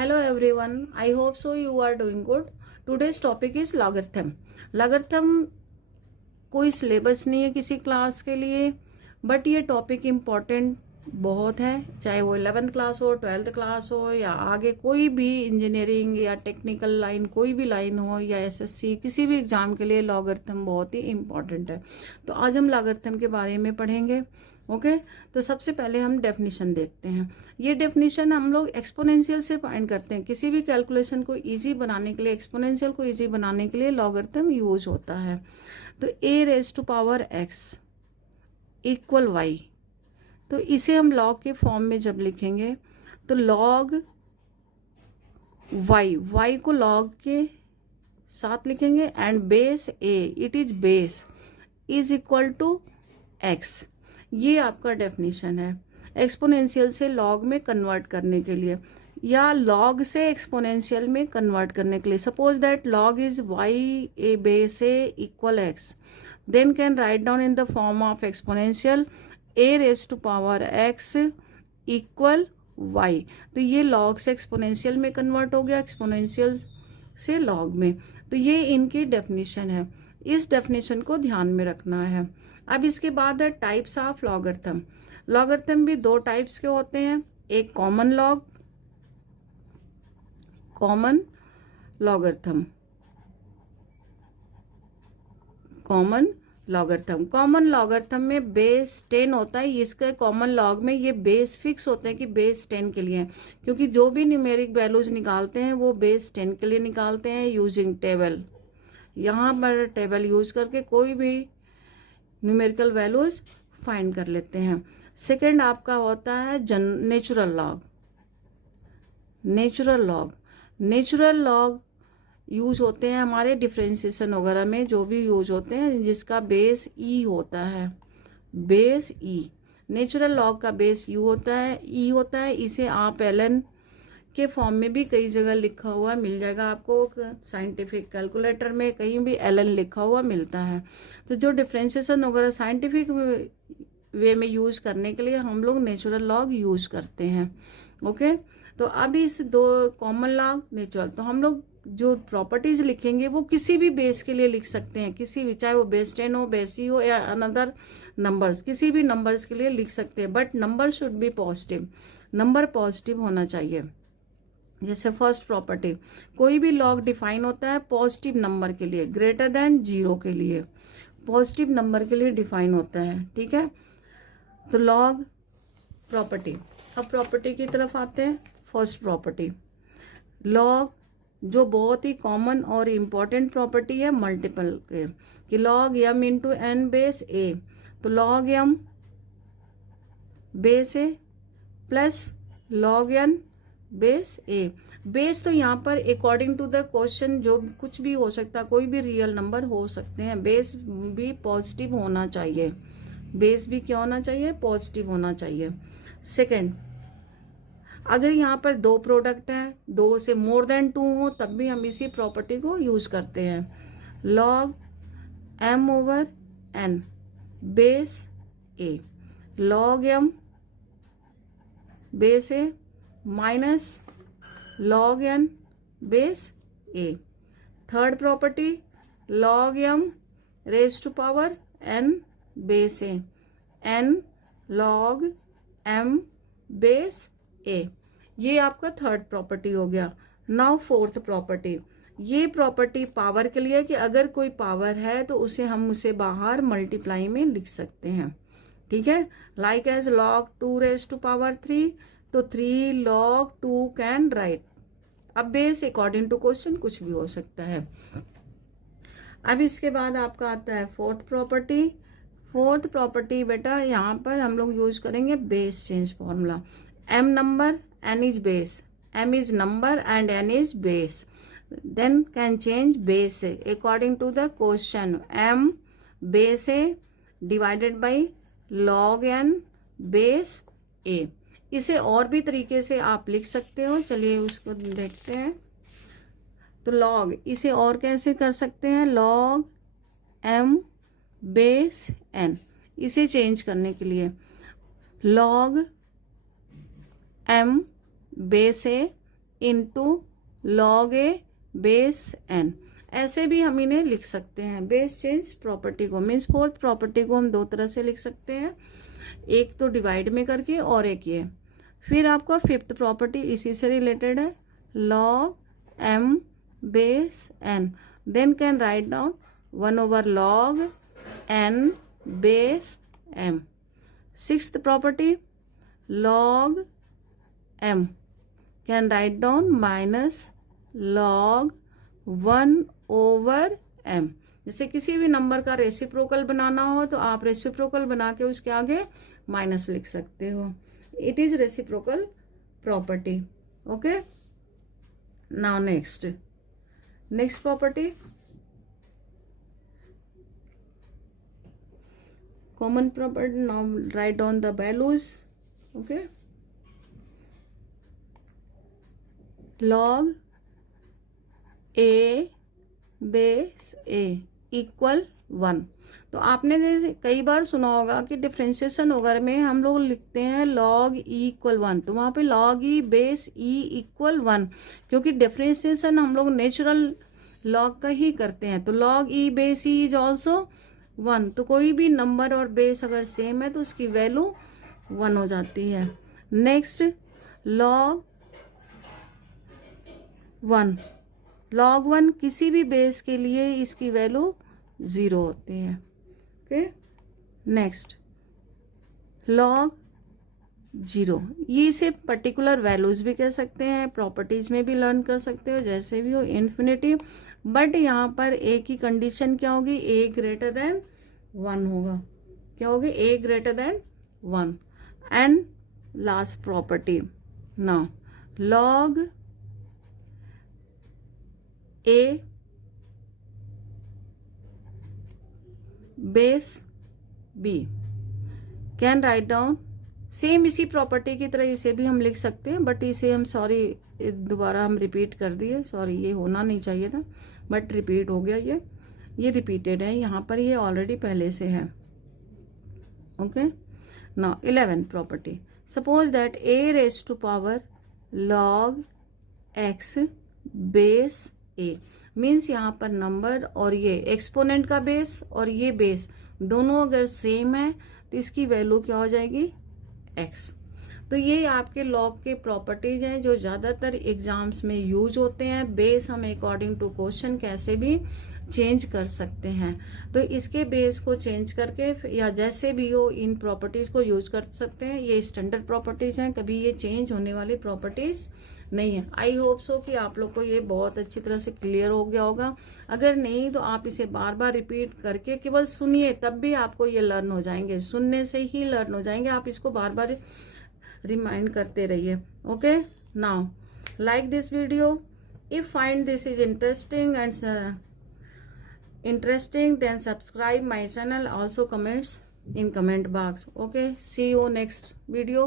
Hello everyone, I hope so you are doing good. Today's topic is logarithm. Logarithm कोई syllabus नहीं है किसी class के लिए, बट ये टॉपिक इम्पॉर्टेंट बहुत है, चाहे वो 11th क्लास हो, 12th क्लास हो, या आगे कोई भी इंजीनियरिंग या टेक्निकल लाइन कोई भी लाइन हो, या एसएससी किसी भी एग्ज़ाम के लिए लॉगरिथम बहुत ही इम्पॉर्टेंट है। तो आज हम लॉगरिथम के बारे में पढ़ेंगे। ओके तो सबसे पहले हम डेफिनेशन देखते हैं। ये डेफिनेशन हम लोग एक्सपोनेंशियल से फाइंड करते हैं। किसी भी कैलकुलेशन को ईजी बनाने के लिए, एक्सपोनेंशियल को ईजी बनाने के लिए लॉगरिथम यूज होता है। तो a raise to power x equal y, तो इसे हम लॉग के फॉर्म में जब लिखेंगे तो लॉग y को लॉग के साथ लिखेंगे and base a, it is base, is equal to x। ये आपका डेफिनेशन है एक्सपोनेंशियल से लॉग में कन्वर्ट करने के लिए, या लॉग से एक्सपोनेंशियल में कन्वर्ट करने के लिए। Suppose that log is y a base a equal x, then can write down in the form of exponential a raise to power x equal y। तो ये लॉग से एक्सपोनेंशियल में convert हो गया, एक्सपोनेंशियल से लॉग में। तो ये इनकी डेफिनेशन है, इस डेफिनेशन को ध्यान में रखना है। अब इसके बाद है टाइप्स ऑफ लॉगरिथम। लॉगरिथम भी दो टाइप्स के होते हैं, एक कॉमन लॉगरिथम, कॉमन लॉगरिथम में बेस 10 होता है। इसके कॉमन लॉग में ये बेस फिक्स होते हैं कि बेस 10 के लिए है, क्योंकि जो भी न्यूमेरिक वैल्यूज निकालते हैं वो बेस 10 के लिए निकालते हैं यूजिंग टेबल। यहाँ पर टेबल यूज करके कोई भी न्यूमेरिकल वैल्यूज फाइंड कर लेते हैं। सेकंड आपका होता है नेचुरल लॉग यूज होते हैं हमारे डिफरेंशिएशन वगैरह में, जो भी यूज होते हैं जिसका बेस ई होता है, बेस ई। नेचुरल लॉग का बेस यू होता है, ई होता है। इसे आप एलन के फॉर्म में भी कई जगह लिखा हुआ मिल जाएगा आपको, साइंटिफिक कैलकुलेटर में कहीं भी एलन लिखा हुआ मिलता है। तो जो डिफरेंशिएशन वगैरह साइंटिफिक वे में यूज करने के लिए हम लोग नेचुरल लॉग यूज करते हैं। ओके तो अब इस दो कॉमन लॉग नेचुरल, तो हम लोग जो प्रॉपर्टीज लिखेंगे वो किसी भी बेस के लिए लिख सकते हैं, किसी भी, चाहे वो बेस 10 हो, बेस ई हो, या अनदर नंबर्स, किसी भी नंबर्स के लिए लिख सकते हैं। But number should be positive, number positive होना चाहिए। जैसे फर्स्ट प्रॉपर्टी, कोई भी लॉग डिफाइन होता है पॉजिटिव नंबर के लिए, ग्रेटर देन 0 के लिए, पॉजिटिव नंबर के लिए डिफाइन होता है। ठीक है, तो लॉग प्रॉपर्टी। अब प्रॉपर्टी की तरफ आते हैं। फर्स्ट प्रॉपर्टी, लॉग जो बहुत ही कॉमन और इम्पॉर्टेंट प्रॉपर्टी है मल्टीपल के, कि log m into n base a, तो log m base a plus log n base a। Base तो यहाँ पर अकॉर्डिंग टू द क्वेश्चन जो कुछ भी हो सकता है, कोई भी रियल नंबर हो सकते हैं। बेस भी पॉजिटिव होना चाहिए, बेस भी क्या होना चाहिए, पॉजिटिव होना चाहिए। सेकंड, अगर यहाँ पर दो प्रोडक्ट हैं, दो से मोर देन 2 हो, तब भी हम इसी प्रॉपर्टी को यूज करते हैं। Log m over n base a, log m base a minus log n base a। Third property, log m raise to power n base a, n log m base a। ये आपका third property हो गया। Now fourth property, ये property power के लिए, कि अगर कोई पावर है तो उसे बाहर मल्टीप्लाई में लिख सकते हैं। ठीक है, like as log 2 raise to power 3, तो 3 लॉग 2 कैन राइट। अब बेस अकॉर्डिंग टू क्वेश्चन कुछ भी हो सकता है। अब इसके बाद आपका आता है फोर्थ प्रॉपर्टी। फोर्थ प्रॉपर्टी बेटा यहाँ पर हम लोग यूज करेंगे base change formula. m number, n is base, m is number and n is base, then can change base according to the question। m base a divided by log n base a। इसे और भी तरीके से आप लिख सकते हो, चलिए उसको देखते हैं। तो लॉग, इसे और कैसे कर सकते हैं, लॉग m बेस n, इसे चेंज करने के लिए log m base a into log a base n, ऐसे भी हम इन्हें लिख सकते हैं बेस चेंज प्रॉपर्टी को। मीन्स फोर्थ प्रॉपर्टी को हम दो तरह से लिख सकते हैं, एक तो डिवाइड में करके और एक ये। फिर आपका फिफ्थ प्रॉपर्टी इसी से रिलेटेड है, log m base n, then can write down 1 over log n base m। Sixth property log m can write down minus log 1 over m। जैसे किसी भी नंबर का रेसिप्रोकल बनाना हो तो आप रेसिप्रोकल बना के उसके आगे माइनस लिख सकते हो। It is reciprocal property. Okay, now next property, common property. Now write down the values. Okay, log a base a equal 1। तो आपने कई बार सुना होगा कि डिफ्रेंशिएशन वगैरह में हम लोग लिखते हैं log e इक्वल 1, तो वहाँ पे log e base e equal 1, क्योंकि डिफ्रेंशिएशन हम लोग नेचुरल log का ही करते हैं। तो log e base e is also 1। तो कोई भी नंबर और बेस अगर सेम है तो उसकी वैल्यू 1 हो जाती है। नेक्स्ट log 1 किसी भी बेस के लिए इसकी वैल्यू 0 होती है। ओके, नेक्स्ट log 0, ये इसे पर्टिकुलर वैल्यूज भी कह सकते हैं, प्रॉपर्टीज में भी लर्न कर सकते हो, जैसे भी हो इन्फिनिटी। बट यहाँ पर ए की कंडीशन क्या होगी, ए ग्रेटर देन 1 होगा। क्या होगी, a greater than 1। And last property, now log a base b can write down, same इसी प्रॉपर्टी की तरह इसे भी हम लिख सकते हैं, बट इसे हम दोबारा हम रिपीट कर दिए, सॉरी ये होना नहीं चाहिए था बट रिपीट हो गया, ये रिपीटेड है यहाँ पर, ये ऑलरेडी पहले से है। Okay, now 11th property, suppose that a raise to power log x base a, means यहाँ पर नंबर और ये एक्सपोनेंट का बेस और ये बेस दोनों अगर सेम है तो इसकी वैल्यू क्या हो जाएगी, x। तो ये आपके लॉग के प्रॉपर्टीज हैं जो ज़्यादातर एग्जाम्स में यूज होते हैं। बेस हम अकॉर्डिंग टू क्वेश्चन कैसे भी चेंज कर सकते हैं, तो इसके बेस को चेंज करके या जैसे भी हो इन प्रॉपर्टीज को यूज कर सकते हैं। ये स्टैंडर्ड प्रॉपर्टीज हैं, कभी ये चेंज होने वाली प्रॉपर्टीज नहीं है। आई होप सो कि आप लोग को ये बहुत अच्छी तरह से क्लियर हो गया होगा। अगर नहीं तो आप इसे बार बार रिपीट करके केवल सुनिए, तब भी आपको ये लर्न हो जाएंगे, सुनने से ही लर्न हो जाएंगे। आप इसको बार बार रिमाइंड करते रहिए। Okay, now like this video, if find this is interesting then subscribe my channel, also comments in comment box. Okay, see you next video.